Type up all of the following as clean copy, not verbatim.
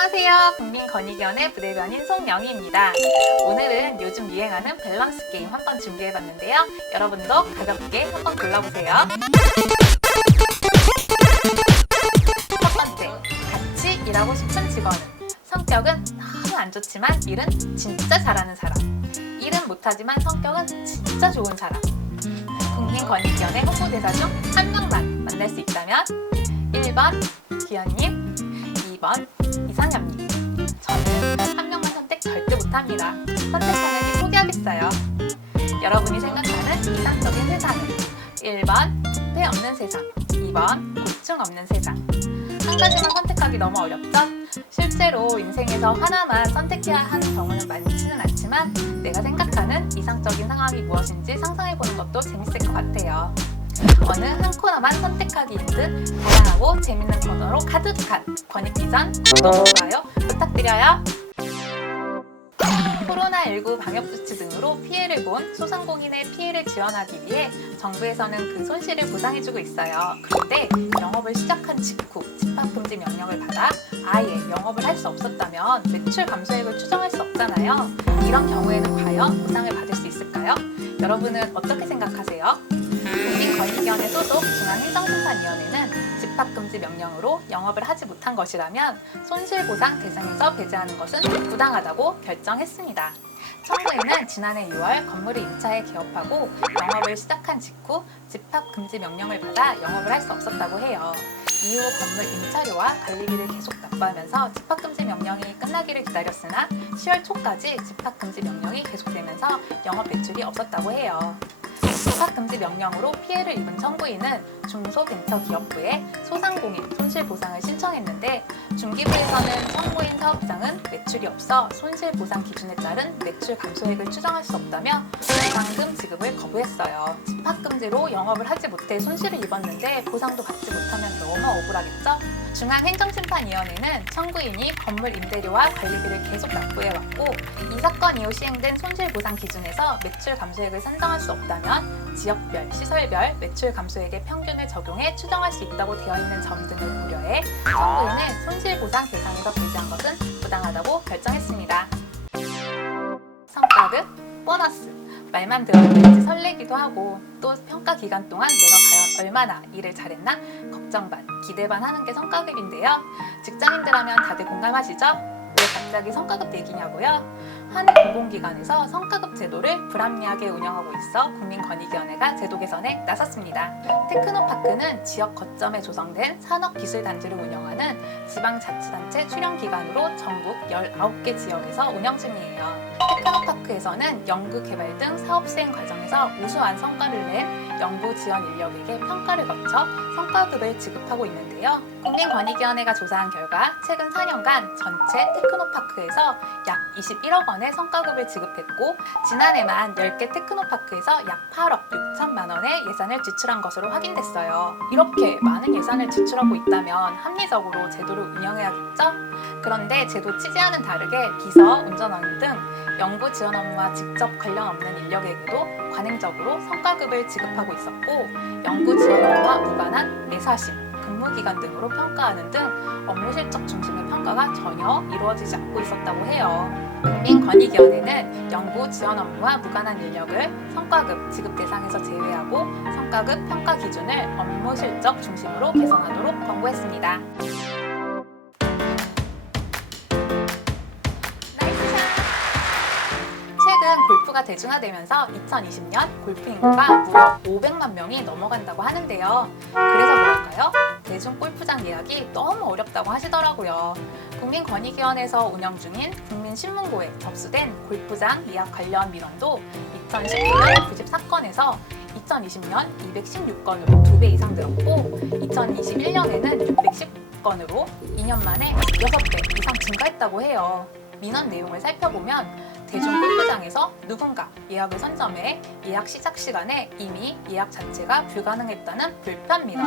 안녕하세요. 국민권익위원회 부대변인 송영희입니다. 오늘은 요즘 유행하는 밸런스 게임 한번 준비해봤는데요. 여러분도 가볍게 한번 골라보세요. 첫 번째, 같이 일하고 싶은 직원은 성격은 너무 안 좋지만 일은 진짜 잘하는 사람. 일은 못하지만 성격은 진짜 좋은 사람. 국민권익위원회 홍보대사 중 한 명만 만날 수 있다면 1번 기현님, 2번 이상엽님. 저는 한 명만 선택 절대 못합니다. 선택하는 게 포기하겠어요. 여러분이 생각하는 이상적인 세상은 1번 부패 없는 세상, 2번 고충 없는 세상. 한 가지만 선택하기 너무 어렵죠? 실제로 인생에서 하나만 선택해야 하는 경우는 많지는 않지만 내가 생각하는 이상적인 상황이 무엇인지 상상해보는 것도 재밌을 것 같아요. 어느 한 코너만 선택하기 힘든 다양하고 재밌는 코너로 가득한 권익비전 구독, 좋아요 부탁드려요. 코로나19 방역조치 등으로 피해를 본 소상공인의 피해를 지원하기 위해 정부에서는 그 손실을 보상해주고 있어요. 그런데 영업을 시작한 직후 집합금지 명령을 받아 아예 영업을 할 수 없었다면 매출 감소액을 추정할 수 없잖아요. 이런 경우에는 과연 보상을 받을 수 있을까요? 여러분은 어떻게 생각하세요? 국민권익위원회 소속 중앙행정심판위원회는 집합금지 명령으로 영업을 하지 못한 것이라면 손실보상 대상에서 배제하는 것은 부당하다고 결정했습니다. 청구인은 지난해 6월 건물을 임차해 개업하고 영업을 시작한 직후 집합금지 명령을 받아 영업을 할 수 없었다고 해요. 이후 건물 임차료와 관리비를 계속 납부하면서 집합금지 명령이 끝나기를 기다렸으나 10월 초까지 집합금지 명령이 계속되면서 영업 매출이 없었다고 해요. 집합금지 명령으로 피해를 입은 청구인은 중소벤처기업부에 소상공인 손실보상을 신청했는데 중기부에서는 청구인 사업장은 매출이 없어 손실보상 기준에 따른 매출 감소액을 추정할 수 없다며 보상금 지급을 거부했어요. 집합금지로 영업을 하지 못해 손실을 입었는데 보상도 받지 못하면 너무 억울하겠죠? 중앙행정심판위원회는 청구인이 건물 임대료와 관리비를 계속 납부해왔고 이 사건 이후 시행된 손실보상 기준에서 매출 감소액을 산정할 수 없다면 지역별, 시설별 매출 감소액의 평균을 적용해 추정할 수 있다고 되어 있는 점 등을 고려해 청구인을 손실보상 대상에서 배제한 것은 부당하다고 결정했습니다. 성과급, 보너스. 말만 들어도 왠지 설레기도 하고 또 평가 기간 동안 내가 과연 얼마나 일을 잘했나 걱정 반, 기대 반 하는 게 성과급인데요. 직장인들하면 다들 공감하시죠? 왜 갑자기 성과급 얘기냐고요? 한 공공기관에서 성과급 제도를 불합리하게 운영하고 있어 국민권익위원회가 제도 개선에 나섰습니다. 테크노파크는 지역 거점에 조성된 산업기술단지를 운영하는 지방자치단체 출연기관으로 전국 19개 지역에서 운영 중이에요. 테크노파크에서는 연구 개발 등 사업 수행 과정에서 우수한 성과를 낸 연구 지원 인력에게 평가를 거쳐 성과급을 지급하고 있는데요. 국민권익위원회가 조사한 결과 최근 4년간 전체 테크노파크에서 약 21억 원의 성과급을 지급했고 지난해만 10개 테크노파크에서 약 8억 6천만 원의 예산을 지출한 것으로 확인됐어요. 이렇게 많은 예산을 지출하고 있다면 합리적으로 제도를 운영해야겠죠? 그런데 제도 취지와는 다르게 비서, 운전원인 등 연구 지원 업무와 직접 관련 없는 인력에게도 관행적으로 성과급을 지급하고 있었고 연구 지원 업무와 무관한 매사심, 근무기간 등으로 평가하는 등 업무 실적 중심의 평가가 전혀 이루어지지 않고 있었다고 해요. 국민권익위원회는 연구 지원 업무와 무관한 인력을 성과급 지급 대상에서 제외하고 성과급 평가 기준을 업무 실적 중심으로 개선하도록 권고했습니다. 최근 골프가 대중화되면서 2020년 골프 인구가 무려 500만 명이 넘어간다고 하는데요. 그래서 뭐랄까요? 대중 골프장 예약이 너무 어렵다고 하시더라고요. 국민권익위원회에서 운영 중인 국민신문고에 접수된 골프장 예약 관련 민원도 2019년 94건에서 2020년 216건으로 2배 이상 늘었고 2021년에는 610건으로 2년 만에 6배 이상 증가했다고 해요. 민원 내용을 살펴보면 대중 골프장에서 누군가 예약을 선점해 예약 시작 시간에 이미 예약 자체가 불가능했다는 불편 민원,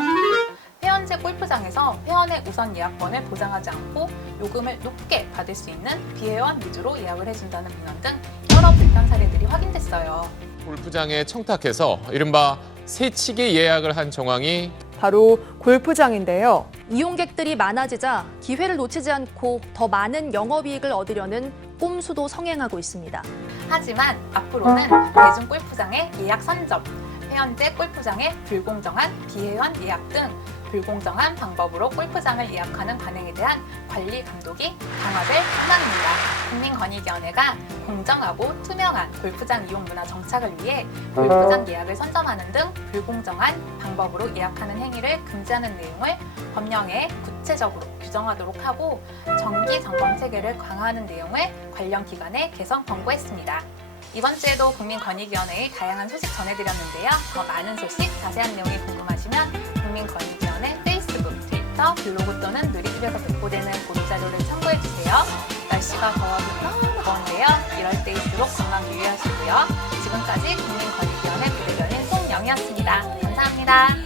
회원제 골프장에서 회원의 우선 예약권을 보장하지 않고 요금을 높게 받을 수 있는 비회원 위주로 예약을 해준다는 민원 등 여러 불편 사례들이 확인됐어요. 골프장에 청탁해서 이른바 새치기 예약을 한 정황이 바로 골프장인데요. 이용객들이 많아지자 기회를 놓치지 않고 더 많은 영업이익을 얻으려는 꼼수도 성행하고 있습니다. 하지만 앞으로는 대중 골프장의 예약 선점, 회원제 골프장의 불공정한 비회원 예약 등 불공정한 방법으로 골프장을 예약하는 관행에 대한 관리 감독이 강화될 전망입니다. 국민권익위원회가 공정하고 투명한 골프장 이용 문화 정착을 위해 골프장 예약을 선점하는 등 불공정한 방법으로 예약하는 행위를 금지하는 내용을 법령에 구체적으로 규정하도록 하고 정기 점검 체계를 강화하는 내용을 관련 기관에 개선 권고했습니다. 이번 주에도 국민권익위원회의 다양한 소식 전해드렸는데요. 더 많은 소식, 자세한 내용이 궁금하시면 국민권익위원회 페이스북, 트위터, 블로그 또는 누리집에서 배포되는 보도자료를 참고해주세요. 날씨가 더워도 너무 더운데요. 이럴 때일수록 건강 유의하시고요. 지금까지 국민권익위원회 부대변인 송영이었습니다. 감사합니다.